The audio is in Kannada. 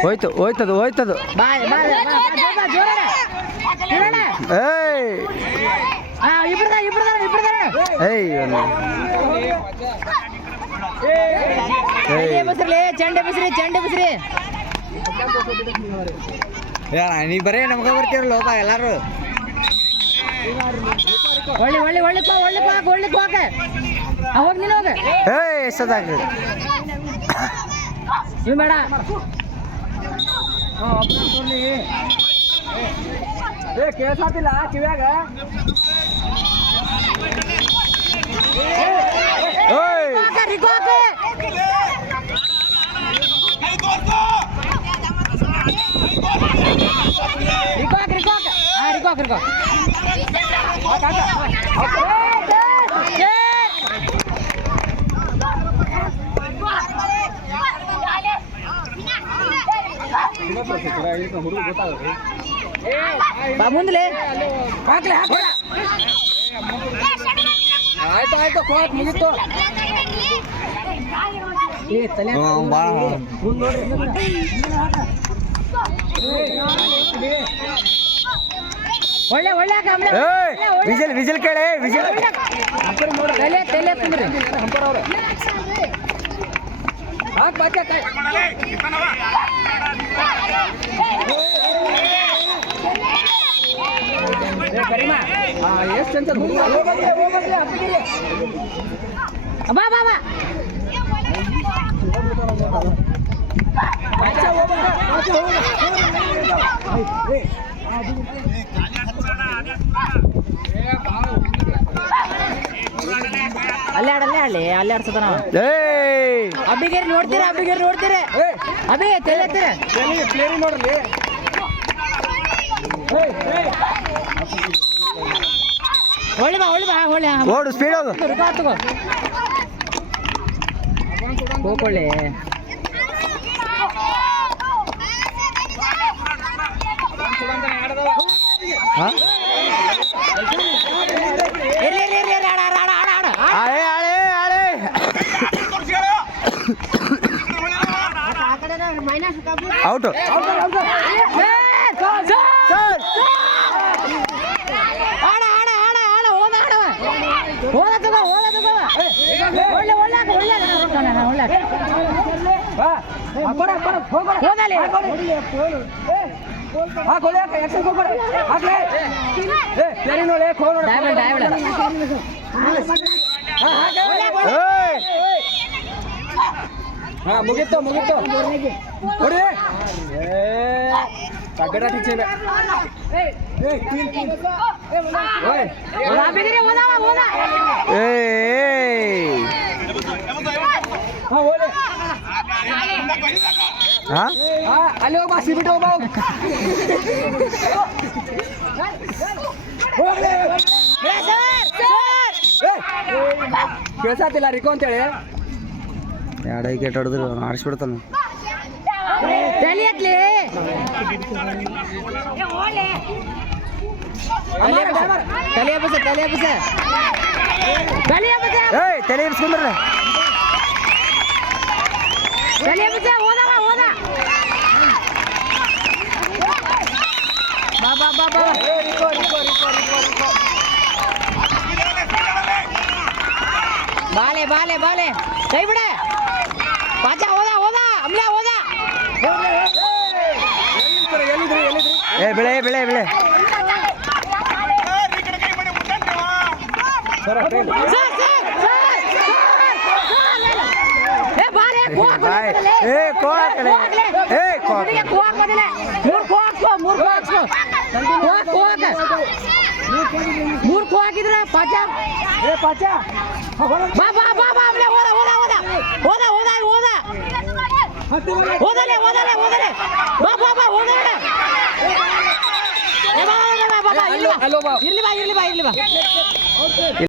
ಹೋಯ್ತು ಹೋಯ್ತದು ಹೋಯ್ತದು ಚಂಡೆ ಬಿಸ್ರಿ ಚಂಡೆ ಬಿಸ್ರಿ ನೀ ಬರೇ ನಮ್ಗೆ ಬರ್ತೀರಲ್ಲ ಹೋಗ ಎಲ್ಲಾರು ಒಳ್ಳೆ ಒಳ್ಳೆ ಒಳ್ಳೆ ಒಳ್ಳೆ ಒಳ್ಳೆ ಹೋಗ ನೀನು ಹೋಗ ಎಷ್ಟದಾಗ ನೀವು ಬೇಡ ಕೇಳ್ಸಾತಿಲ್ಲ ಕಿವ್ಯಾಗ ಮುಂದಲೇ ಹಾಕ್ಲಿ ಹಾಕ್ಲಿ ಆಯ್ತು ಆಯ್ತು ಕೋಟ್ ಮುಗಿತು ಒಳ್ಳೆ ಒಳ್ಳೆ ವಿಜಿಲ್ ವಿಜಿಲ್ ಕೇಳಿ ವಿಜಿಲ್ ತಲೆ ತಲೆ ಕುಂದ್ರಿ ಹಾಕ್ ಬಾಚ ಎಷ್ಟು ಅಂತ ಬಾ ಬಾ ಬಾ ಅಲ್ಲೇ ಆಡಲ್ಲೇ ಆಡಲಿ ಅಲ್ಲೇ ಆಡ್ಸದ ನಾವು ಅಬ್ಬಿಗೇರಿ ನೋಡ್ತೀರ ಅಬ್ಬಿಗೇರಿ ನೋಡ್ತೀರ ಅಬ್ಬಿ ತಲೆ ಹತ್ತೀರ ನೋಡ್ರಿ ಒಳ್ಳೆ ಬಾ ಒಳ್ಳೆ ಬಾ ಒಳ್ಳೆ ಓಡು ಸ್ಪೀಡ್ ಹೋಗು ತಗೋ ಹೋಗ್ಕೊಳ್ಳಿ ಔಟ್ ಹೋದ ತಗೋ ಒಳ್ಳೆ ಒಳ್ಳೆ ಒಳ್ಳೆ ಮುಗಿತು ಮುಗಿತು ನೋಡಿ ತಗಡ ಟೀಚರ್ ಅಲ್ಲಿ ಹೋಗ ಸಿಬಿಟ್ಟು ಹೋಗ ಕೇಳ್ಸಾತಿಲ್ಲ ರಿಕೋ ಅಂತೇಳಿ ಎರಡು ವಿಕೆಟ್ ಹೊಡೆದ್ರು ಆಡಿಸ್ಬಿಡ್ತಾನೆ ತಲೆ ಬಸ ತಲೆ ಬಸ ತಲೆ ಎಬ್ಸ್ಕೊಂಡ್ರೆ ತಲೆ ಬಸ ಹೋದವ ಹೋದ ಬಾ ಬಾ ಬಾ ಬಾ ಬಾಲೆ ಬಾಲೆ ಬಾಲೆ ಕೈ ಬಿಡ ಪಾಚ ಹೋದ ಹೋದ ಅಮ್ಲ ಹೋದ ಬೆಳೆ ಬೆಳೆ ಬೆಳೆ ಮೂರ್ ಕೋ ಹಾಕಿದ್ರ ಪಾಚ ಪಾಚ ಬಾ ಬಾ ಬಾ ಬಾ ಹೋದ ಹೋದ ಹೋದ ಹೋದ ಹೋದ ಹೋದ ಹೋದಲೆ ಹೋದಲೆ ಹೋದಲೆ ಬಾ ಬಾ ಬಾ ಹೋದ ಬಾ ಬಾ ಬಾ ಅಲ್ಲಿ ಹೋಗ್ ಬಾ ಇರ್ಲಿ ಬಾ